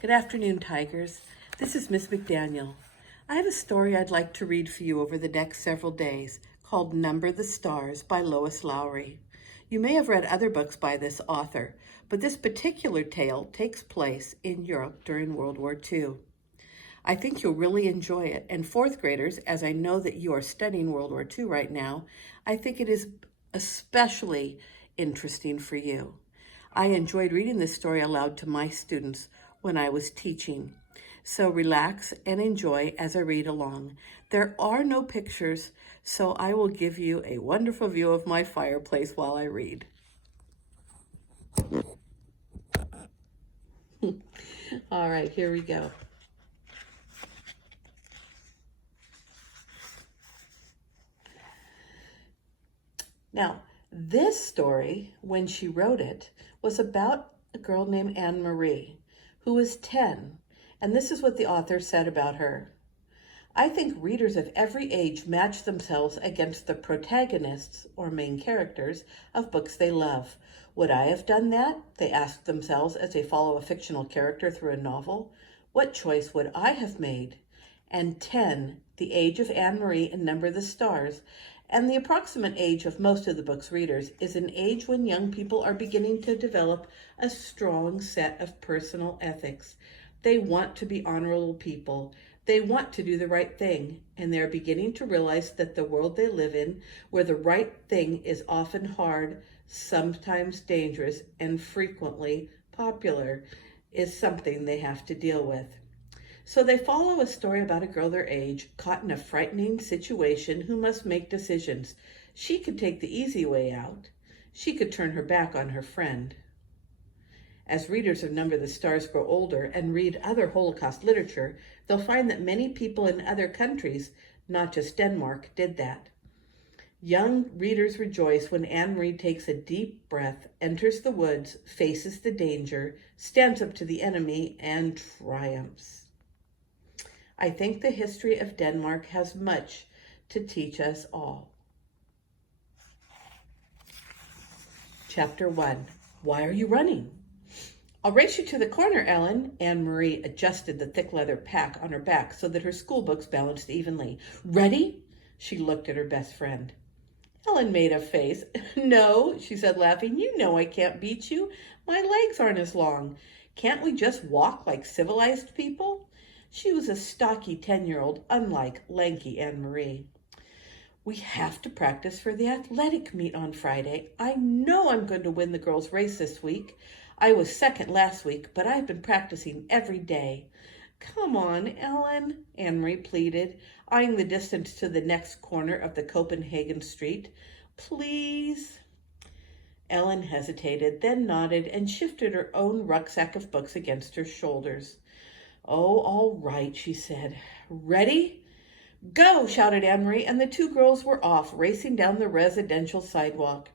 Good afternoon, Tigers. This is Miss McDaniel. I have a story I'd like to read for you over the next several days called Number the Stars by Lois Lowry. You may have read other books by this author, but this particular tale takes place in Europe during World War II. I think you'll really enjoy it, and fourth graders, as I know that you are studying World War II right now, I think it is especially interesting for you. I enjoyed reading this story aloud to my students when I was teaching. So relax and enjoy as I read along. There are no pictures, so I will give you a wonderful view of my fireplace while I read. All right, here we go. Now, this story, when she wrote it, was about a girl named Anne Marie, who was 10, and this is what the author said about her. I think readers of every age match themselves against the protagonists, or main characters, of books they love. Would I have done that? They ask themselves as they follow a fictional character through a novel. What choice would I have made? And 10, the age of Anne Marie in Number the Stars, and the approximate age of most of the book's readers, is an age when young people are beginning to develop a strong set of personal ethics. They want to be honorable people. They want to do the right thing, and they're beginning to realize that the world they live in, where the right thing is often hard, sometimes dangerous, and frequently popular, is something they have to deal with. So they follow a story about a girl their age, caught in a frightening situation, who must make decisions. She could take the easy way out. She could turn her back on her friend. As readers of Number the Stars grow older and read other Holocaust literature, they'll find that many people in other countries, not just Denmark, did that. Young readers rejoice when Anne Marie takes a deep breath, enters the woods, faces the danger, stands up to the enemy, and triumphs. I think the history of Denmark has much to teach us all. Chapter 1. Why are you running? I'll race you to the corner, Ellen. Anne Marie adjusted the thick leather pack on her back so that her school books balanced evenly. Ready? She looked at her best friend. Ellen made a face. No, she said, laughing. You know I can't beat you. My legs aren't as long. Can't we just walk like civilized people? She was a stocky 10-year-old, unlike lanky Anne Marie. We have to practice for the athletic meet on Friday. I know I'm going to win the girls' race this week. I was second last week, but I've been practicing every day. Come on, Ellen, Anne Marie pleaded, eyeing the distance to the next corner of the Copenhagen street. Please. Ellen hesitated, then nodded and shifted her own rucksack of books against her shoulders. Oh, all right, she said. Ready? Go, shouted Anne Marie, and the two girls were off, racing down the residential sidewalk.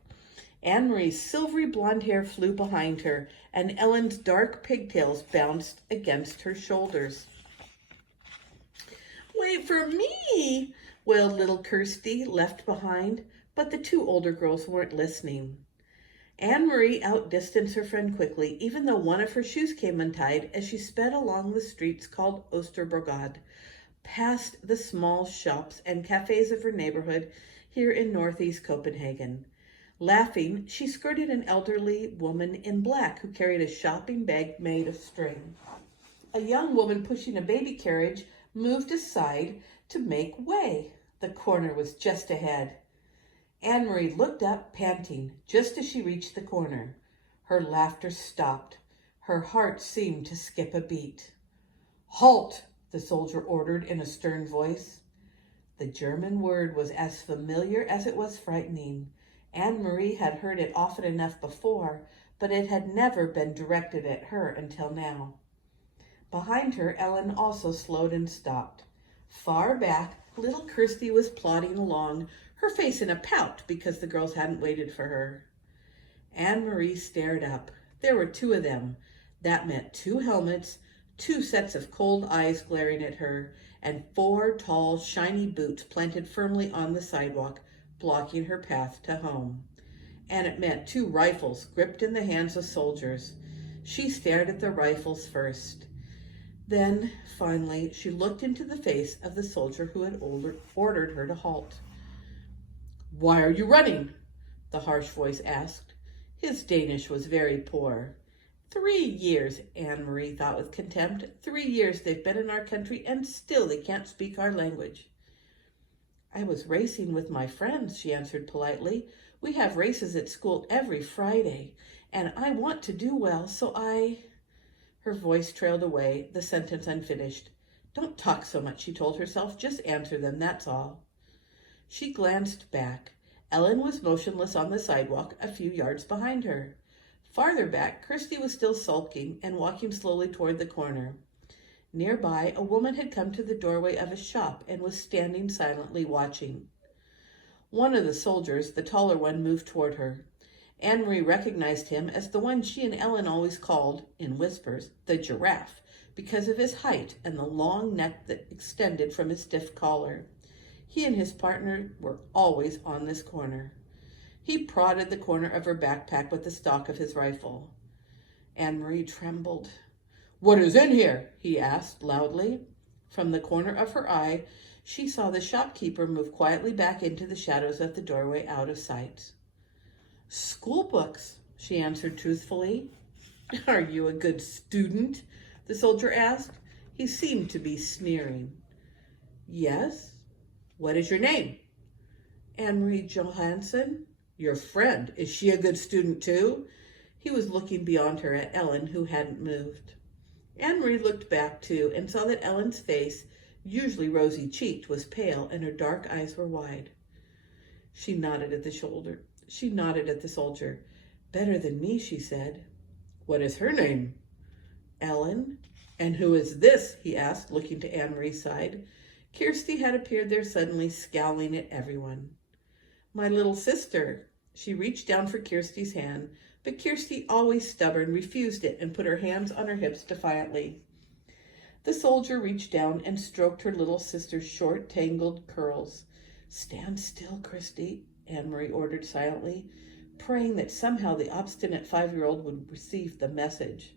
Anne Marie's silvery blonde hair flew behind her, and Ellen's dark pigtails bounced against her shoulders. Wait for me, wailed little Kirsty, left behind, but the two older girls weren't listening. Anne Marie outdistanced her friend quickly, even though one of her shoes came untied as she sped along the streets called Oosterbrogade, past the small shops and cafes of her neighborhood here in northeast Copenhagen. Laughing, she skirted an elderly woman in black who carried a shopping bag made of string. A young woman pushing a baby carriage moved aside to make way. The corner was just ahead. Anne Marie looked up, panting, just as she reached the corner. Her laughter stopped. Her heart seemed to skip a beat. Halt, the soldier ordered in a stern voice. The German word was as familiar as it was frightening. Anne Marie had heard it often enough before, but it had never been directed at her until now. Behind her, Ellen also slowed and stopped. Far back, little Kirsty was plodding along, her face in a pout because the girls hadn't waited for her. Anne Marie stared up. There were two of them. That meant two helmets, two sets of cold eyes glaring at her, and four tall, shiny boots planted firmly on the sidewalk, blocking her path to home. And it meant two rifles gripped in the hands of soldiers. She stared at the rifles first. Then, finally, she looked into the face of the soldier who had ordered her to halt. "Why are you running?" the harsh voice asked. His Danish was very poor. 3 years, Anne-Marie thought with contempt. 3 years they've been in our country and still they can't speak our language. "I was racing with my friends," she answered politely. "We have races at school every Friday, and I want to do well, so I—" Her voice trailed away, the sentence unfinished. "Don't talk so much," she told herself. "Just answer them, that's all." She glanced back. Ellen was motionless on the sidewalk a few yards behind her. Farther back, Kirsty was still sulking and walking slowly toward the corner. Nearby, a woman had come to the doorway of a shop and was standing silently watching. One of the soldiers, the taller one, moved toward her. Anne-Marie recognized him as the one she and Ellen always called, in whispers, the giraffe, because of his height and the long neck that extended from his stiff collar. He and his partner were always on this corner. He prodded the corner of her backpack with the stock of his rifle. Anne-Marie trembled. "What is in here?" he asked loudly. From the corner of her eye, she saw the shopkeeper move quietly back into the shadows of the doorway out of sight. "School books," she answered truthfully. "Are you a good student?" the soldier asked. He seemed to be sneering. "Yes." "What is your name?" "Anne-Marie Johansson." "Your friend, is she a good student too?" He was looking beyond her at Ellen, who hadn't moved. Anne-Marie looked back too and saw that Ellen's face, usually rosy-cheeked, was pale and her dark eyes were wide. She nodded at the soldier. "Better than me," she said. "What is her name?" "Ellen." "And who is this?" he asked, looking to Anne-Marie's side. Kirsty had appeared there suddenly, scowling at everyone. "My little sister." She reached down for Kirsty's hand, but Kirsty, always stubborn, refused it and put her hands on her hips defiantly. The soldier reached down and stroked her little sister's short, tangled curls. "Stand still, Kirsty," Anne-Marie ordered silently, praying that somehow the obstinate 5-year-old would receive the message.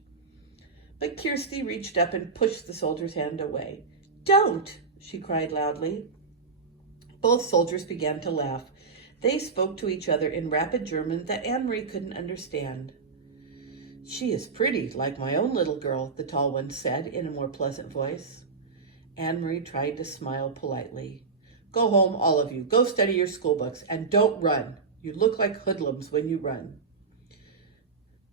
But Kirsty reached up and pushed the soldier's hand away. "Don't!" she cried loudly. Both soldiers began to laugh. They spoke to each other in rapid German that Anne-Marie couldn't understand. "She is pretty, like my own little girl," the tall one said in a more pleasant voice. Anne-Marie tried to smile politely. "Go home, all of you. Go study your school books, and don't run. You look like hoodlums when you run."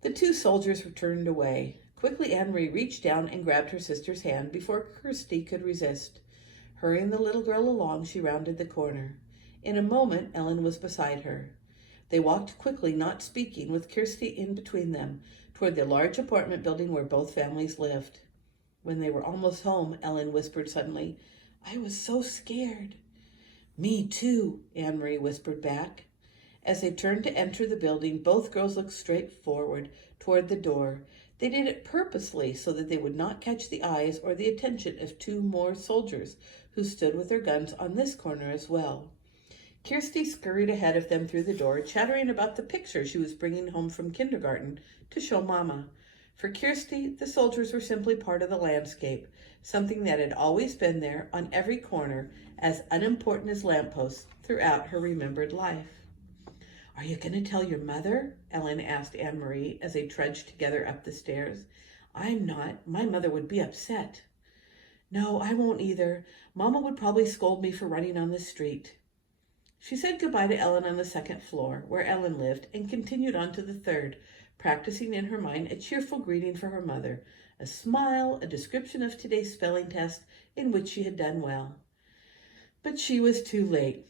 The two soldiers turned away. Quickly, Anne-Marie reached down and grabbed her sister's hand before Kirsty could resist. Hurrying the little girl along, she rounded the corner. In a moment, Ellen was beside her. They walked quickly, not speaking, with Kirsty in between them, toward the large apartment building where both families lived. When they were almost home, Ellen whispered suddenly, "I was so scared." "Me too," Anne-Marie whispered back. As they turned to enter the building, both girls looked straight forward, toward the door. They did it purposely so that they would not catch the eyes or the attention of 2 more soldiers who stood with their guns on this corner as well. Kirsty scurried ahead of them through the door, chattering about the picture she was bringing home from kindergarten to show Mama. For Kirsty, the soldiers were simply part of the landscape, something that had always been there on every corner, as unimportant as lampposts throughout her remembered life. "Are you going to tell your mother?" Ellen asked Anne-Marie as they trudged together up the stairs. "I'm not. My mother would be upset." "No, I won't either. Mama would probably scold me for running on the street." She said goodbye to Ellen on the 2nd floor, where Ellen lived, and continued on to the 3rd, practicing in her mind a cheerful greeting for her mother, a smile, a description of today's spelling test in which she had done well. But she was too late.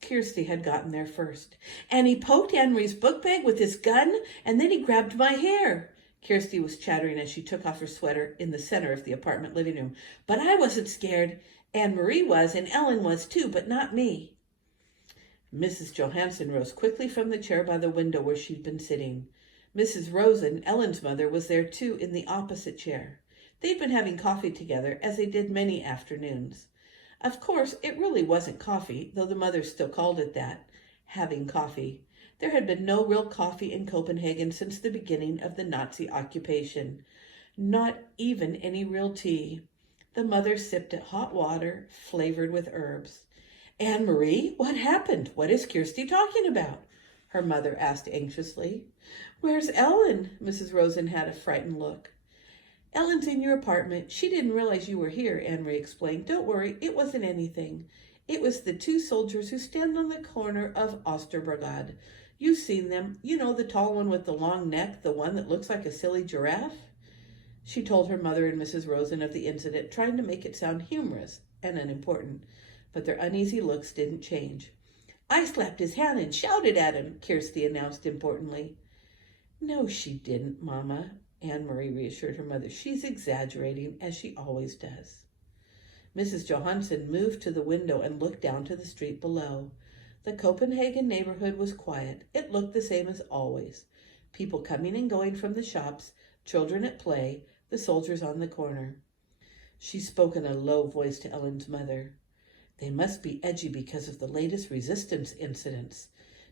Kirsty had gotten there first. "And he poked Anne-Marie's book bag with his gun, and then he grabbed my hair." Kirsty was chattering as she took off her sweater in the center of the apartment living room. "But I wasn't scared. Anne-Marie was, and Ellen was too, but not me." Mrs. Johansson rose quickly from the chair by the window where she'd been sitting. Mrs. Rosen, Ellen's mother, was there too in the opposite chair. They'd been having coffee together, as they did many afternoons. Of course, it really wasn't coffee, though the mothers still called it that, having coffee. There had been no real coffee in Copenhagen since the beginning of the Nazi occupation. Not even any real tea. The mother sipped at hot water flavored with herbs. Anne-Marie, what happened? What is Kirsty talking about? Her mother asked anxiously. Where's Ellen? Mrs. Rosen had a frightened look. Ellen's in your apartment. She didn't realize you were here, Anne-Marie explained. Don't worry, it wasn't anything. It was the two soldiers who stand on the corner of Osterbrigade. You've seen them. You know, the tall one with the long neck, the one that looks like a silly giraffe? She told her mother and Mrs. Rosen of the incident, trying to make it sound humorous and unimportant, but their uneasy looks didn't change. I slapped his hand and shouted at him, Kirsty announced importantly. No, she didn't, Mama, Anne-Marie reassured her mother. She's exaggerating, as she always does. Mrs. Johansen moved to the window and looked down to the street below. The Copenhagen neighborhood was quiet. It looked the same as always. People coming and going from the shops, children at play, the soldiers on the corner. She spoke in a low voice to Ellen's mother. They must be edgy because of the latest resistance incidents.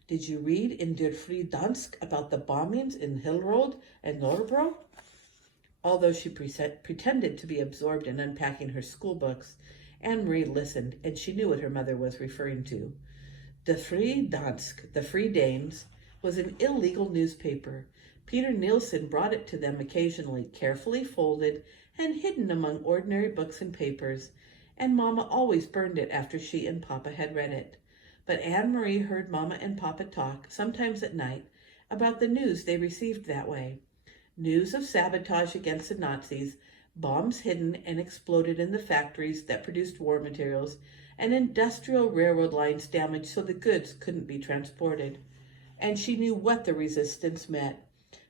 Did you read in Der Frie Dansk about the bombings in Hillerød and Nordbro? Although she pretended to be absorbed in unpacking her school books, Anne-Marie listened, and she knew what her mother was referring to. The Frie Dansk, the Free Danes, was an illegal newspaper. Peter Nielsen brought it to them occasionally, carefully folded and hidden among ordinary books and papers, and Mama always burned it after she and Papa had read it. But Anne-Marie heard Mama and Papa talk, sometimes at night, about the news they received that way. News of sabotage against the Nazis, bombs hidden and exploded in the factories that produced war materials, and industrial railroad lines damaged so the goods couldn't be transported. And she knew what the resistance meant.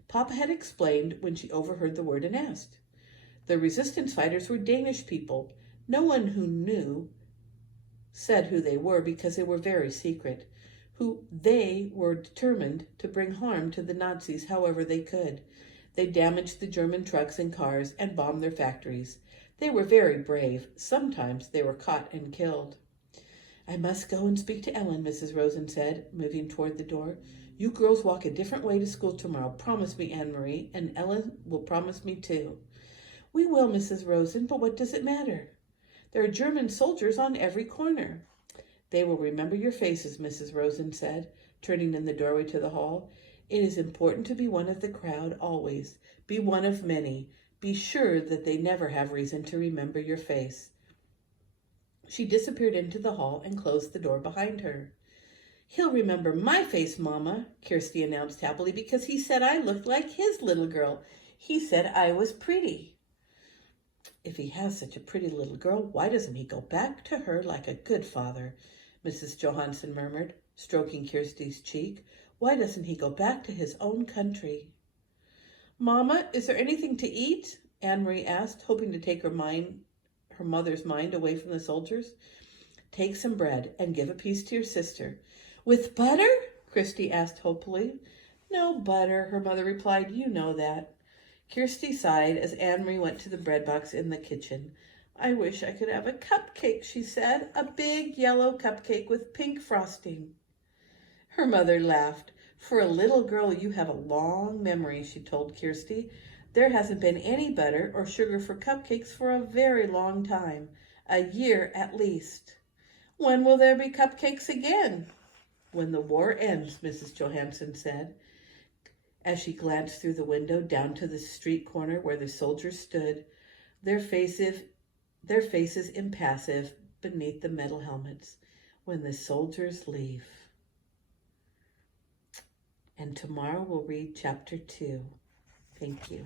Papa had explained when she overheard the word and asked. The resistance fighters were Danish people. No one who knew said who they were because they were very secret. They were determined to bring harm to the Nazis however they could. They damaged the German trucks and cars and bombed their factories. They were very brave. Sometimes they were caught and killed. I must go and speak to Ellen, Mrs. Rosen said, moving toward the door. You girls walk a different way to school tomorrow. Promise me, Anne-Marie, and Ellen will promise me too. We will, Mrs. Rosen, but what does it matter? There are German soldiers on every corner. They will remember your faces, Mrs. Rosen said, turning in the doorway to the hall. It is important to be one of the crowd always. Be one of many. Be sure that they never have reason to remember your face. She disappeared into the hall and closed the door behind her. He'll remember my face, Mama, Kirsty announced happily, because he said I looked like his little girl. He said I was pretty. If he has such a pretty little girl, why doesn't he go back to her like a good father? Mrs. Johansen murmured, stroking Kirsty's cheek. Why doesn't he go back to his own country? Mama, is there anything to eat? Anne-Marie asked, hoping to take her mother's mind away from the soldiers. Take some bread and give a piece to your sister. With butter? Kirsty asked hopefully. No butter, her mother replied. You know that. Kirsty sighed as Anne-Marie went to the bread box in the kitchen. I wish I could have a cupcake, she said, a big yellow cupcake with pink frosting. Her mother laughed. For a little girl, you have a long memory, she told Kirsty. There hasn't been any butter or sugar for cupcakes for a very long time, a year at least. When will there be cupcakes again? When the war ends, Mrs. Johansen said, as she glanced through the window down to the street corner where the soldiers stood, their faces impassive beneath the metal helmets. When the soldiers leave. And tomorrow we'll read chapter 2. Thank you.